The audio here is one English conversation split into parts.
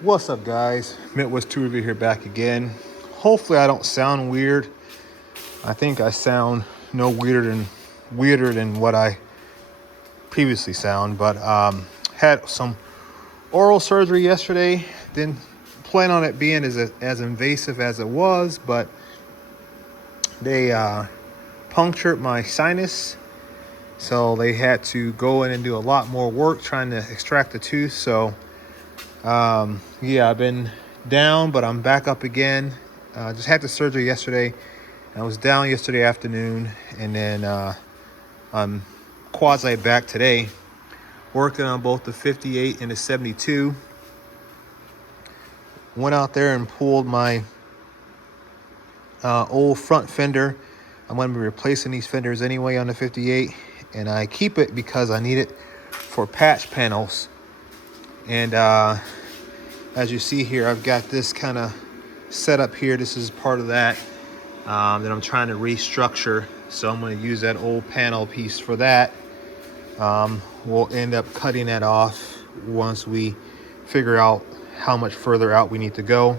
What's up, guys? Midwest Two Review here, back again. Hopefully I don't sound weird. I think I sound no weirder than what I previously sound, but had some oral surgery yesterday. Didn't plan on it being as invasive as it was, but they punctured my sinus, so they had to go in and do a lot more work trying to extract the tooth. So yeah, I've been down, but I'm back up again. Just had the surgery yesterday. I was down yesterday afternoon, and then I'm quasi back today, working on both the 58 and the 72. Went out there and pulled my old front fender. I'm going to be replacing these fenders anyway on the 58, and I keep it because I need it for patch panels. And as you see here, I've got this kind of set up here. This is part of that I'm trying to restructure. So I'm going to use that old panel piece for that. We'll end up cutting that off once we figure out how much further out we need to go.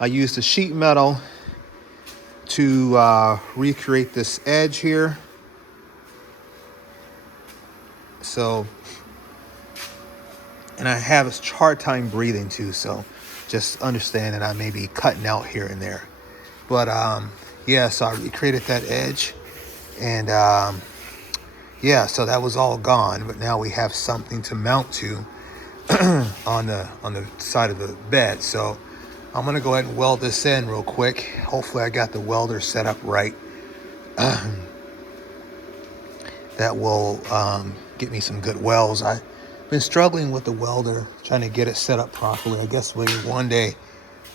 I used the sheet metal to recreate this edge here. So, and I have a hard time breathing too, so just understand that I may be cutting out here and there. But yeah, so I recreated that edge, and yeah, so that was all gone, but now we have something to mount to on the side of the bed. So I'm gonna go ahead and weld this in real quick. Hopefully I got the welder set up right. That will get me some good welds. I've been struggling with the welder, trying to get it set up properly. I guess maybe one day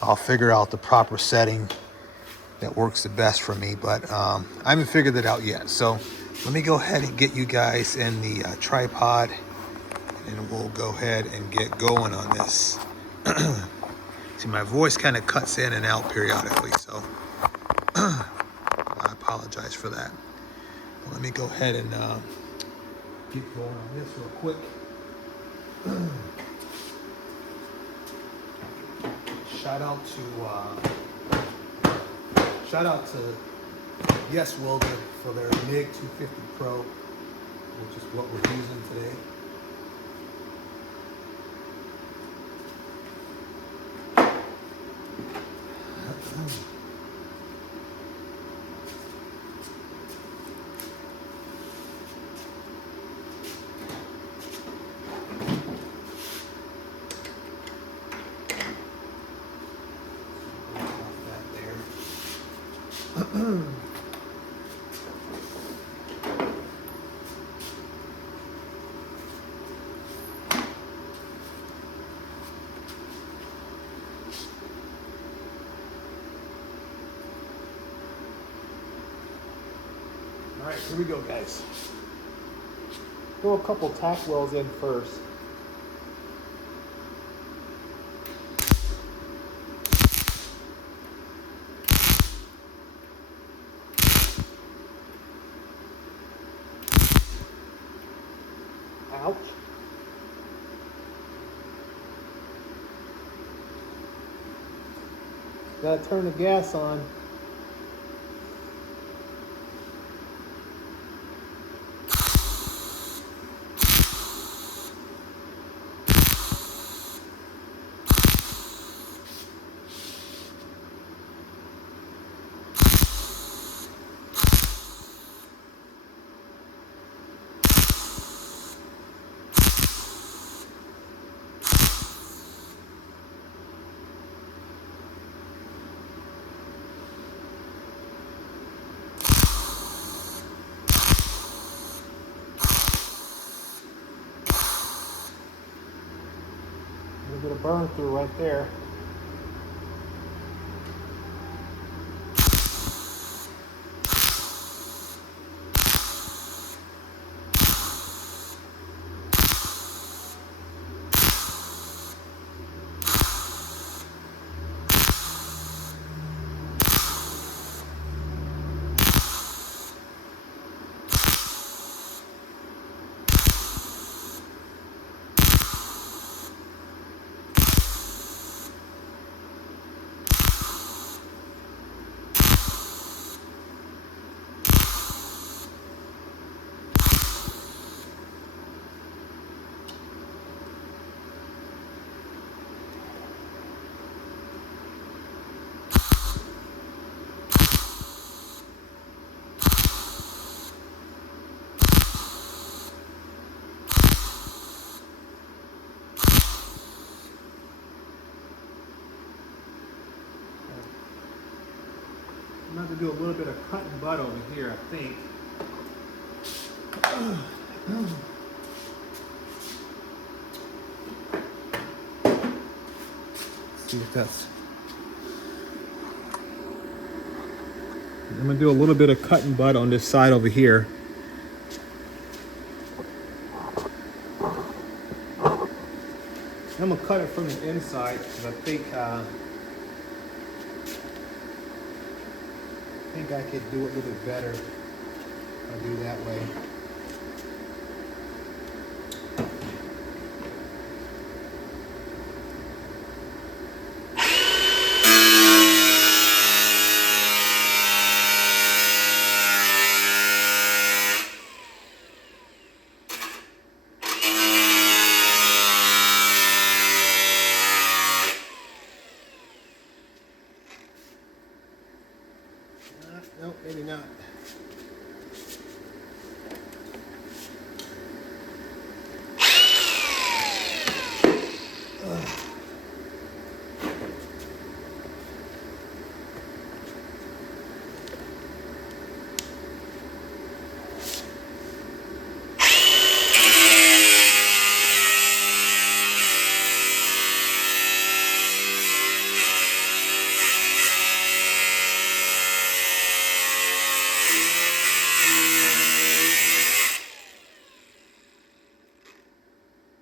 I'll figure out the proper setting that works the best for me, but I haven't figured that out yet. So let me go ahead and get you guys in the tripod, and we'll go ahead and get going on this. See, my voice kind of cuts in and out periodically, so I apologize for that. But let me go ahead and get going on this real quick. Shout out to YesWelder for their MiG 250 Pro, which is what we're using today. All right, here we go, guys. Throw a couple tack welds in first. Ouch. Gotta turn the gas on. A little bit of burn through right there. I'm going to do a little bit of cut and butt over here, I think. See if that's... I'm going to do a little bit of cut and butt on this side over here. I'm going to cut it from the inside because I think I could do it a little bit better if I do that way. Nope, maybe not.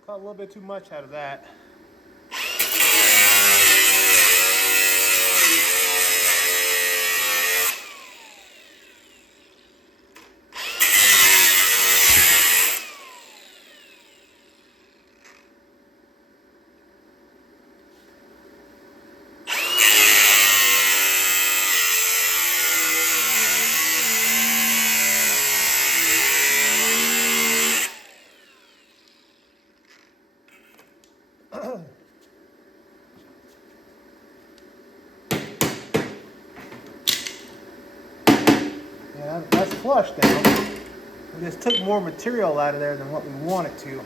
Got a little bit too much out of that. Yeah, that's flush now. We just took more material out of there than what we wanted to.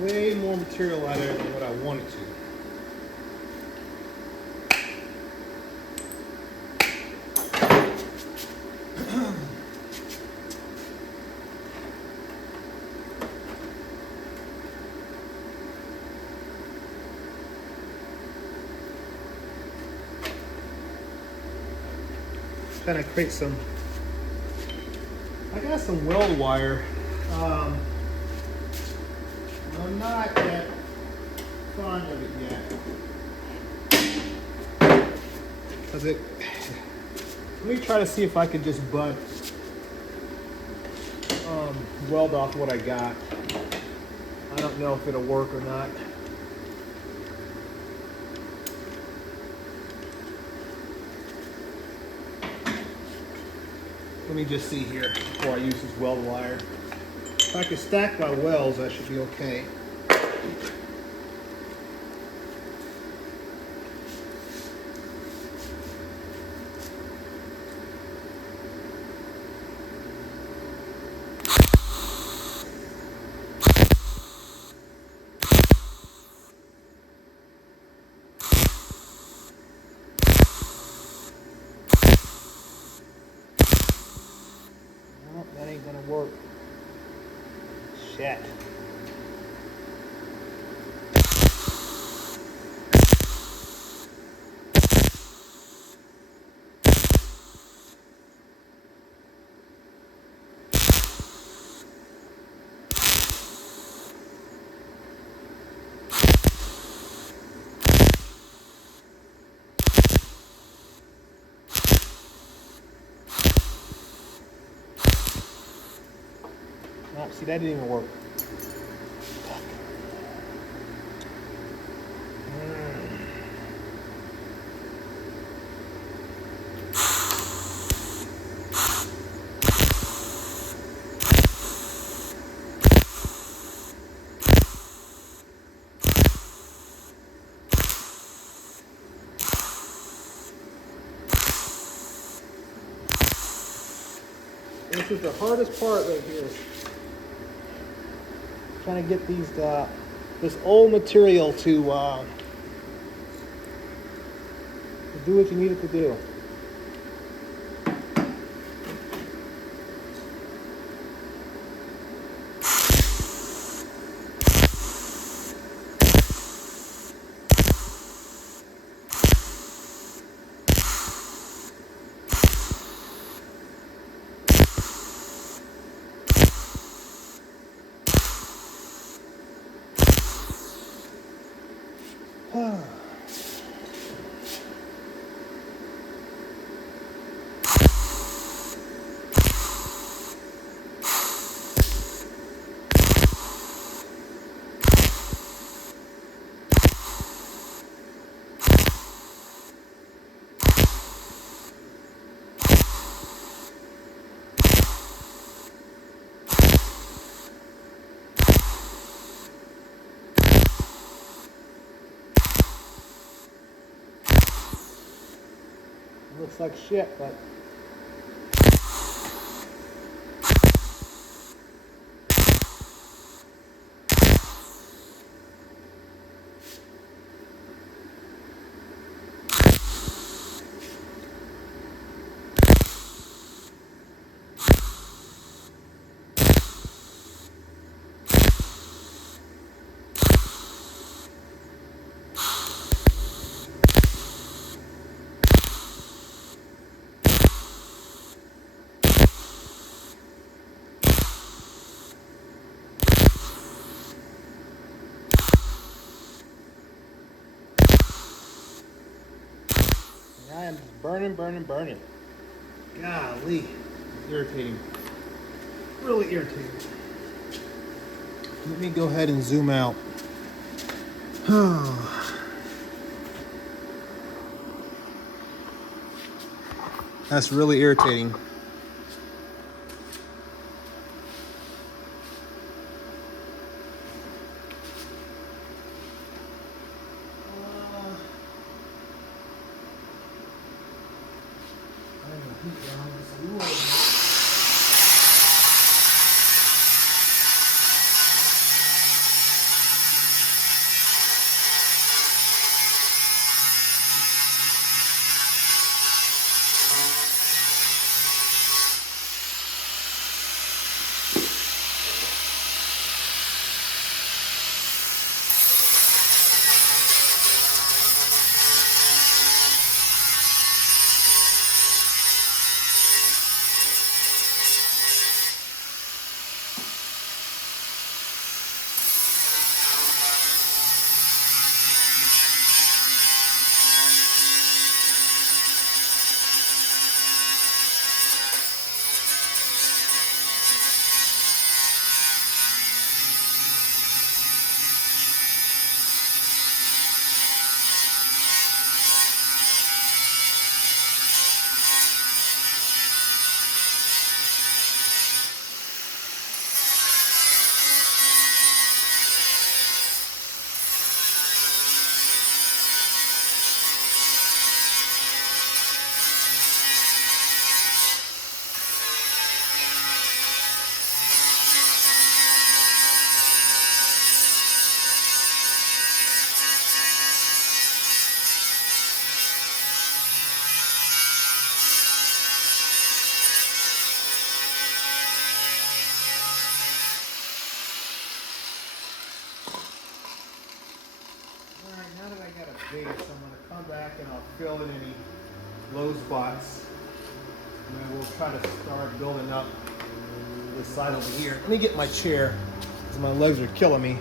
Way more material out of there than what I wanted to. Trying to create some, I got some weld wire. I'm not that fond of it yet. Cause let me try to see if I can just weld off what I got. I don't know if it'll work or not. Let me just see here before I use this weld wire. If I can stack my welds, I should be okay. Nope, that ain't gonna work. Shit. Oh, see, that didn't even work. is the hardest part right here. Trying to get these this old material to do what you need it to do. Looks like shit, but I am just burning. Golly, it's irritating. Really irritating. Let me go ahead and zoom out. That's really irritating. Base. I'm going to come back and I'll fill in any low spots, and then we'll try to start building up this side over here. Let me get my chair because my legs are killing me.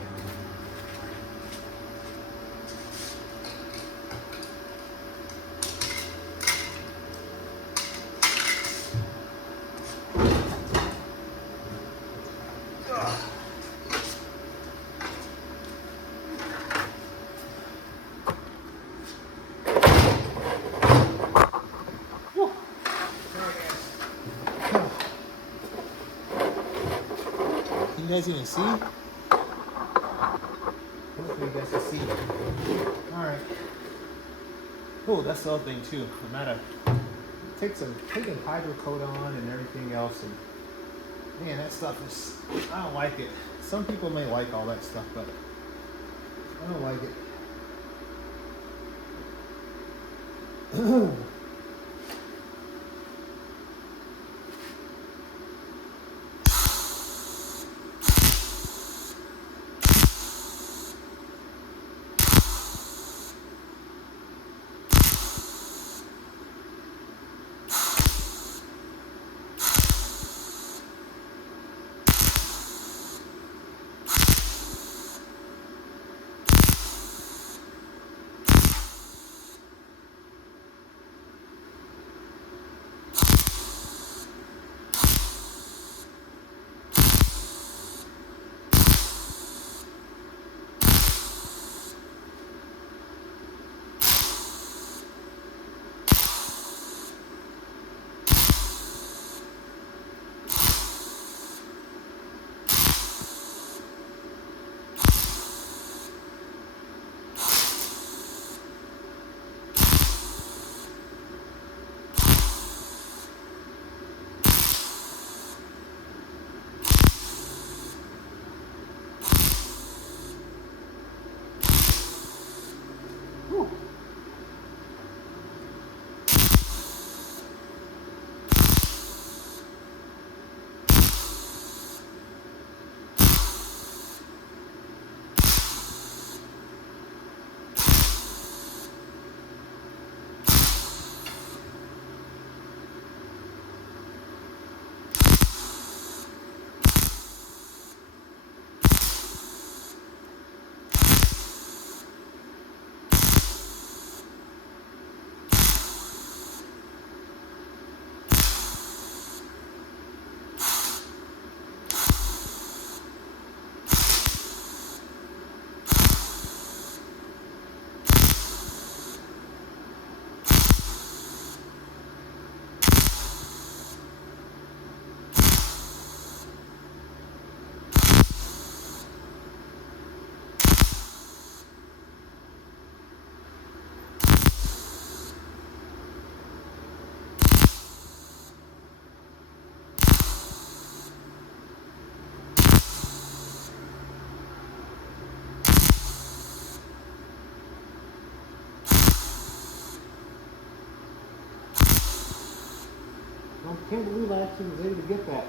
You guys even see? Hopefully you guys can see. Alright. Oh, that's the other thing too. No matter taking hydro coat on and everything else, and Man, that stuff is, I don't like it. Some people may like all that stuff, but I don't like it. I can't believe I actually was able to get that.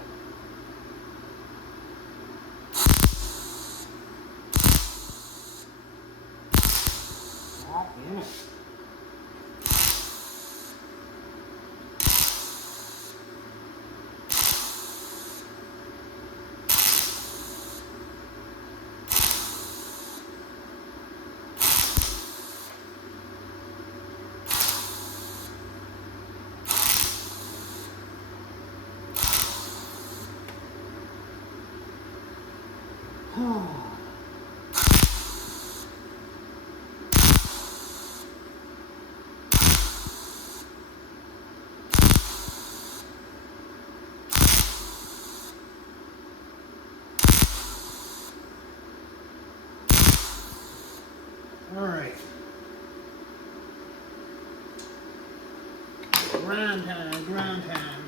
God damn it. All right. Grind time, grind time.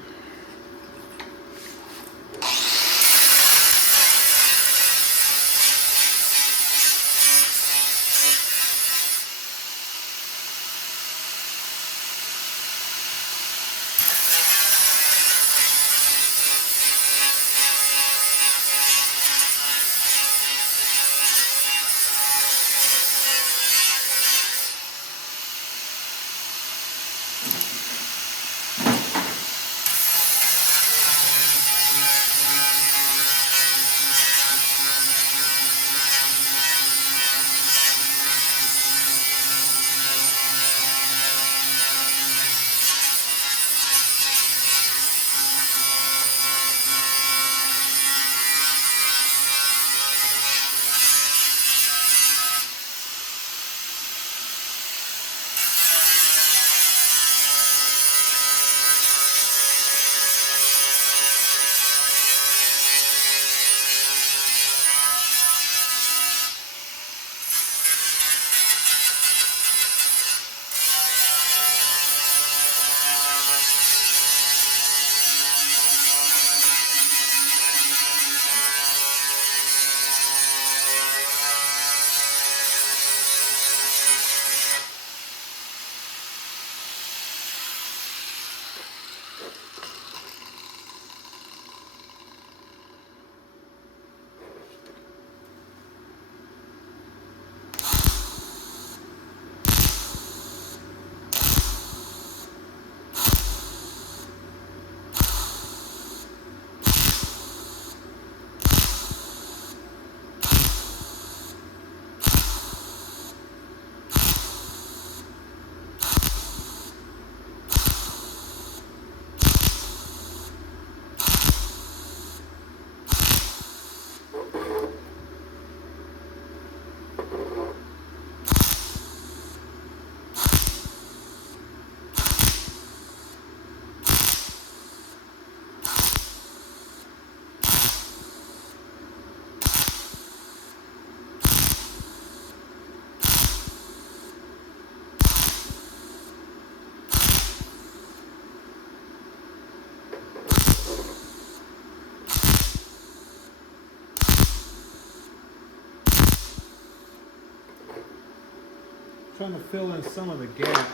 trying to fill in some of the gap.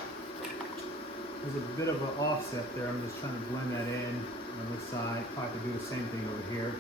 There's a bit of an offset there. I'm just trying to blend that in on this side. Probably have to do the same thing over here.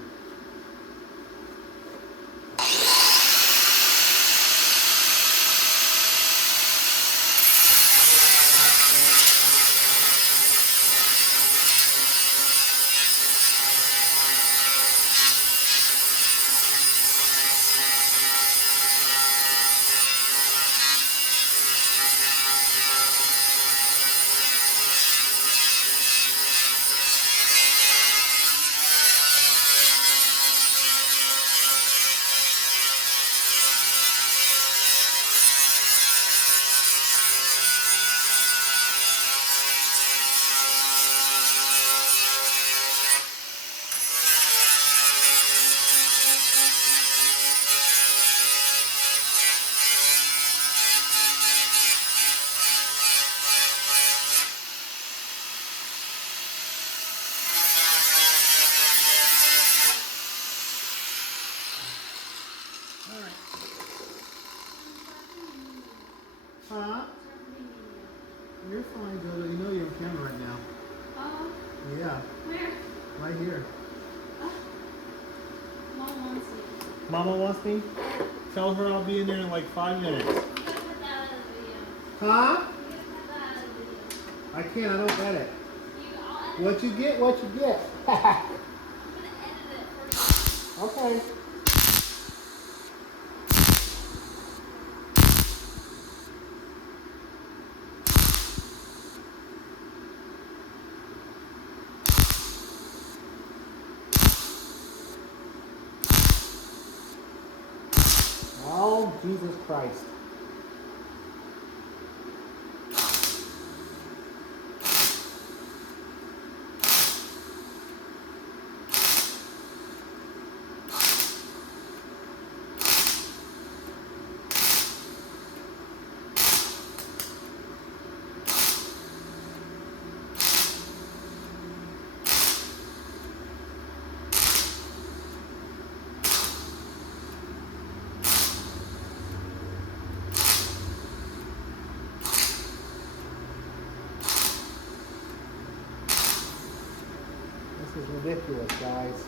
Huh? You're fine, Jojo. You know you're on camera right now. Oh. Yeah. Where? Right here. Mom wants me. Mama wants me? Tell her I'll be in there in like 5 minutes. You gotta put that out of the video. Huh? You gotta put that out of the video. I can't. I don't edit. I'll edit What you get, what you get. I'm gonna edit it first. Okay. Oh, Jesus Christ. This is ridiculous, guys.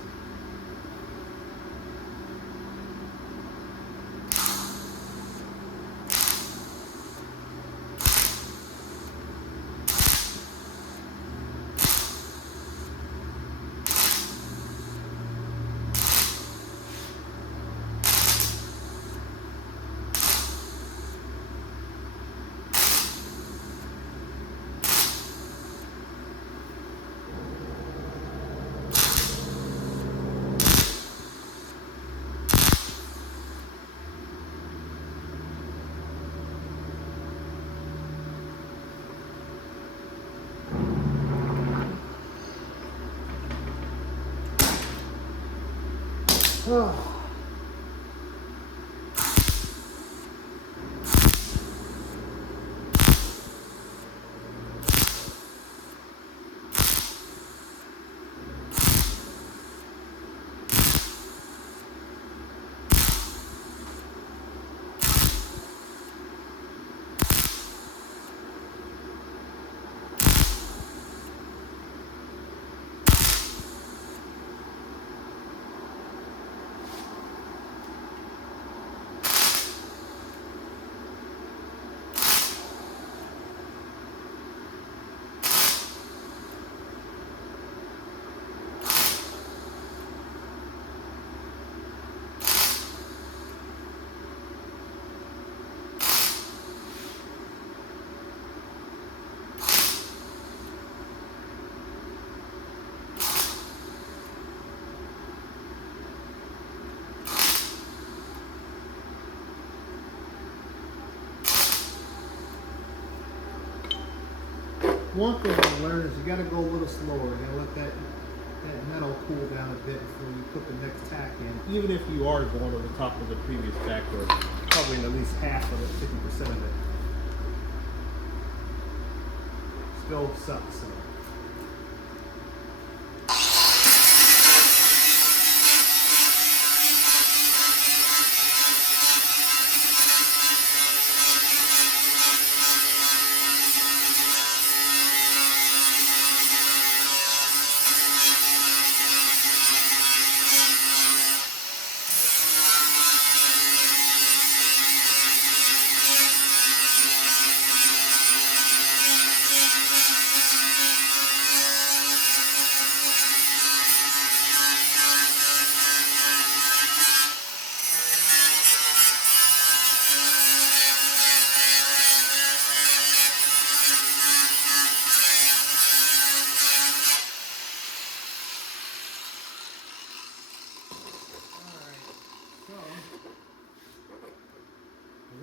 Oh. One thing I learned is you got to go a little slower. You got to let that metal cool down a bit before you put the next tack in. Even if you are going over the top of the previous tack, or probably in at least half of it, 50% of it. Still sucks. So.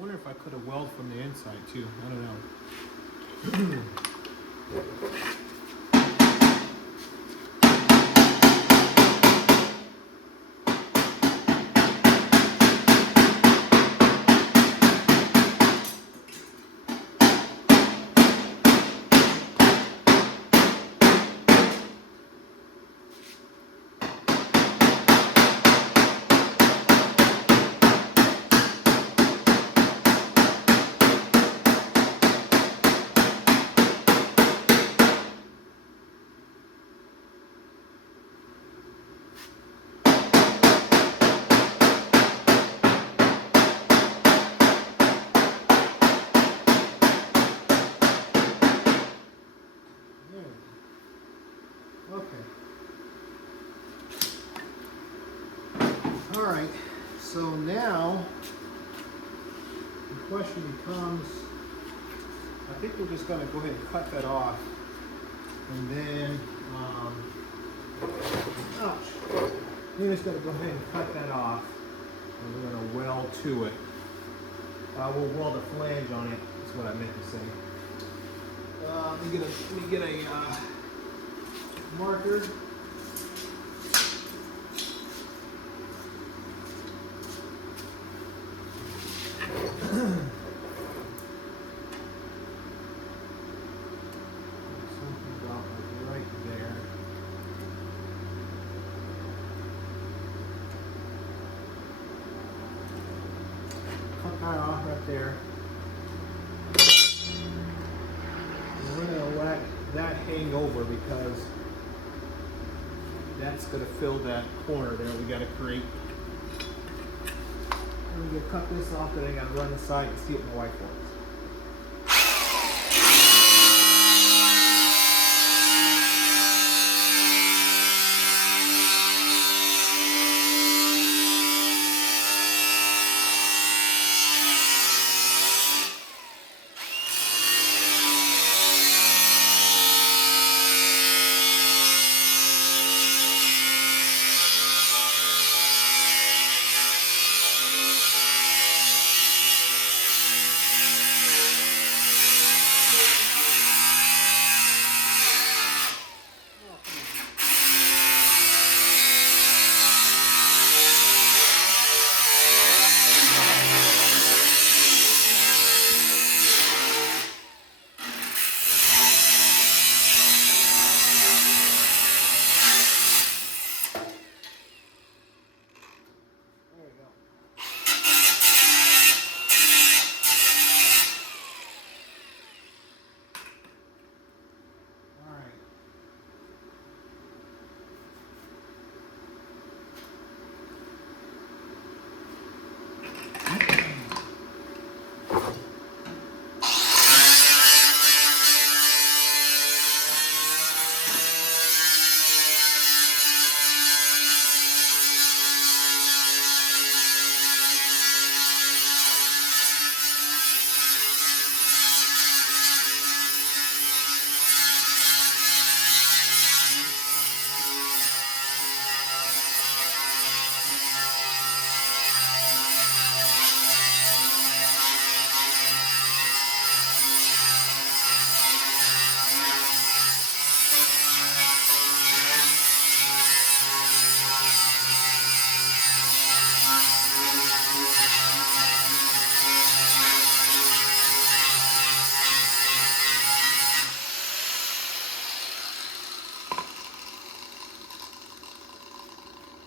wonder if I could have welded from the inside too. I don't know. Okay. All right. So now the question becomes, I think we're just going to go ahead and cut that off, and then, ouch. We're just going to go ahead and cut that off, and we're going to weld to it. We'll weld a flange on it. That's what I meant to say. Let me get a marker. Something about like right there. Cut that off right there. We're going to let that hang over because that's going to fill that corner there we got to create. And we're going to cut this off, then I got to run the side and see what my wife wants.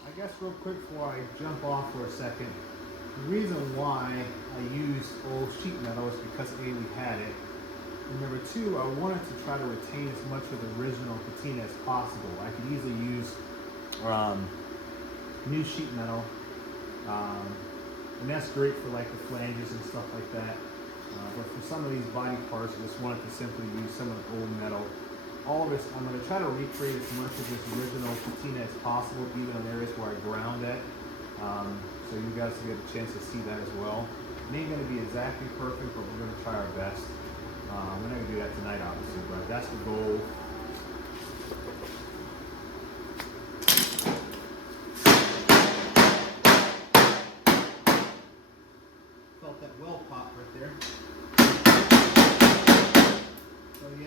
I guess real quick before I jump off for a second, the reason why I used old sheet metal is because A, we had it, and number two, I wanted to try to retain as much of the original patina as possible. I could easily use new sheet metal, and that's great for like the flanges and stuff like that, but for some of these body parts, I just wanted to simply use some of the old metal. All of this, I'm going to try to recreate as much of this original patina as possible, even in areas where I ground it, so you guys will get a chance to see that as well. It ain't going to be exactly perfect, but we're going to try our best. We're not going to do that tonight, obviously, but that's the goal. Felt that well pop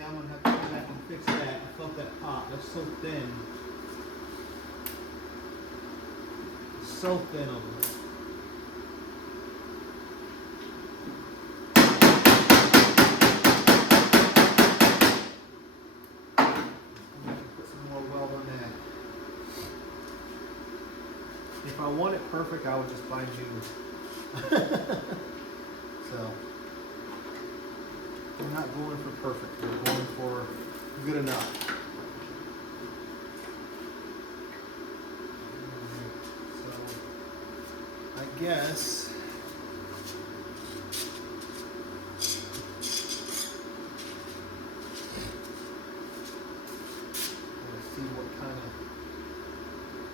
I'm gonna have to come back and fix that. I felt that pop. That's so thin. It's so thin over there. Put some more weld on that. If I want it perfect, I would just buy new. So, we're not going for perfect. We're going for good enough. So, I guess let's see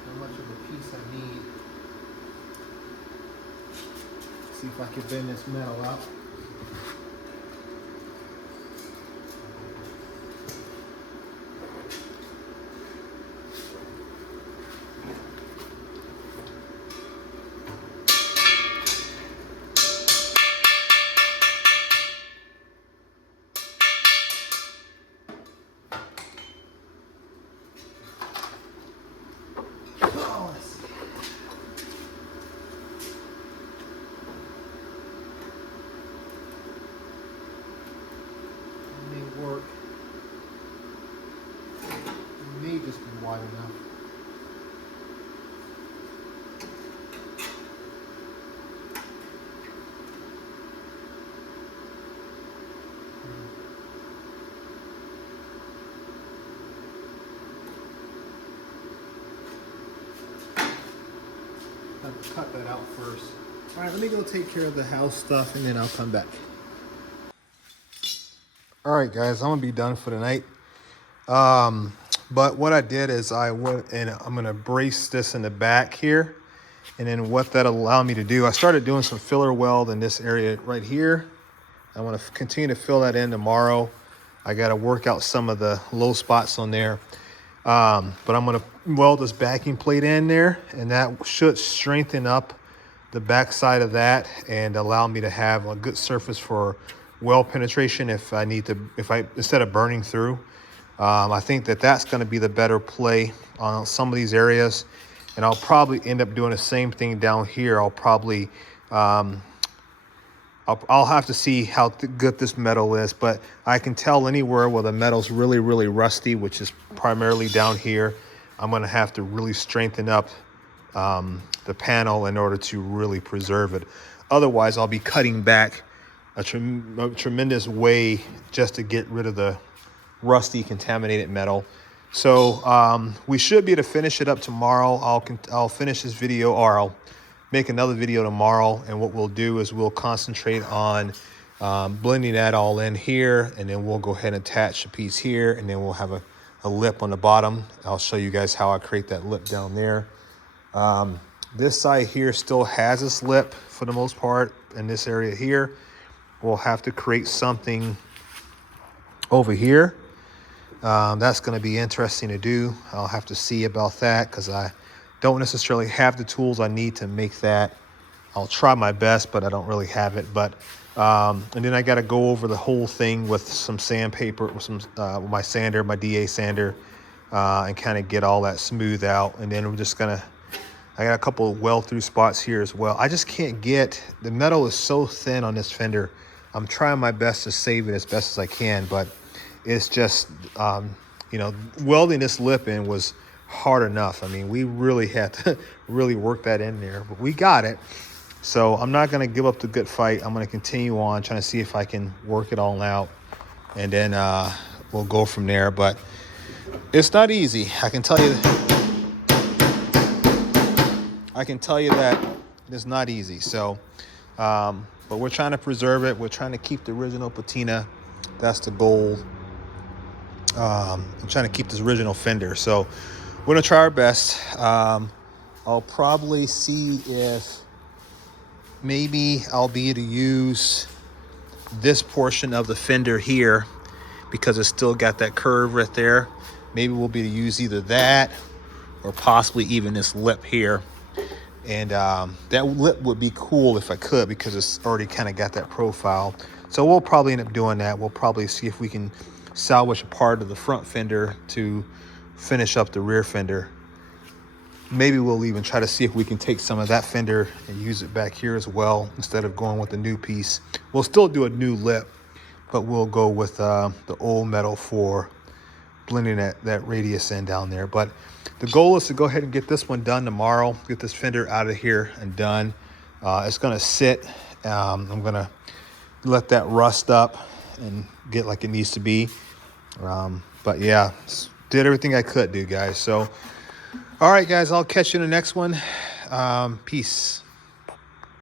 how much of a piece I need. See if I can bend this metal up. Oh, let's see. Work. It may just be wide enough. I have to cut that out first. All right, let me go take care of the house stuff and then I'll come back. All right, guys, I'm gonna be done for the night. But what I did is I went and I'm gonna brace this in the back here. And then what that allowed me to do, I started doing some filler weld in this area right here. I want to continue to fill that in tomorrow. I got to work out some of the low spots on there. But I'm going to weld this backing plate in there, and that should strengthen up the back side of that and allow me to have a good surface for weld penetration if I need to, instead of burning through. I think that that's going to be the better play on some of these areas. And I'll probably end up doing the same thing down here. I'll probably, I'll have to see how good this metal is, but I can tell anywhere where the metal's really, really rusty, which is primarily down here. I'm gonna have to really strengthen up the panel in order to really preserve it. Otherwise, I'll be cutting back a tremendous way just to get rid of the rusty, contaminated metal. So we should be able to finish it up tomorrow. I'll finish this video, or I'll make another video tomorrow. And what we'll do is we'll concentrate on blending that all in here, and then we'll go ahead and attach a piece here, and then we'll have a lip on the bottom. I'll show you guys how I create that lip down there. This side here still has this lip for the most part. In this area here, we'll have to create something over here. That's going to be interesting to do. I'll have to see about that because I don't necessarily have the tools I need to make that. I'll try my best, but I don't really have it. But and then I got to go over the whole thing with some sandpaper, with some my sander, my DA sander, and kind of get all that smooth out. And then we're just gonna. I got a couple of weld through spots here as well. I just can't get, the metal is so thin on this fender. I'm trying my best to save it as best as I can, but it's just, you know, welding this lip in was hard enough. I mean, we really had to really work that in there, but we got it. So I'm not going to give up the good fight. I'm going to continue on trying to see if I can work it all out, and then we'll go from there. But it's not easy. I can tell you that it's not easy. So, but we're trying to preserve it. We're trying to keep the original patina. That's the goal. I'm trying to keep this original fender, so we're gonna try our best. I'll probably see if maybe I'll be able to use this portion of the fender here because it's still got that curve right there. Maybe we'll be able to use either that or possibly even this lip here. And that lip would be cool if I could, because it's already kind of got that profile. So we'll probably end up doing that. We'll probably see if we can salvage a part of the front fender to finish up the rear fender. Maybe we'll even try to see if we can take some of that fender and use it back here as well instead of going with the new piece. We'll still do a new lip, but we'll go with the old metal for blending that radius in down there. But the goal is to go ahead and get this one done tomorrow, get this fender out of here and done. It's gonna sit. I'm gonna let that rust up and get like it needs to be. But yeah, did everything I could do, guys. So, all right, guys, I'll catch you in the next one. Peace.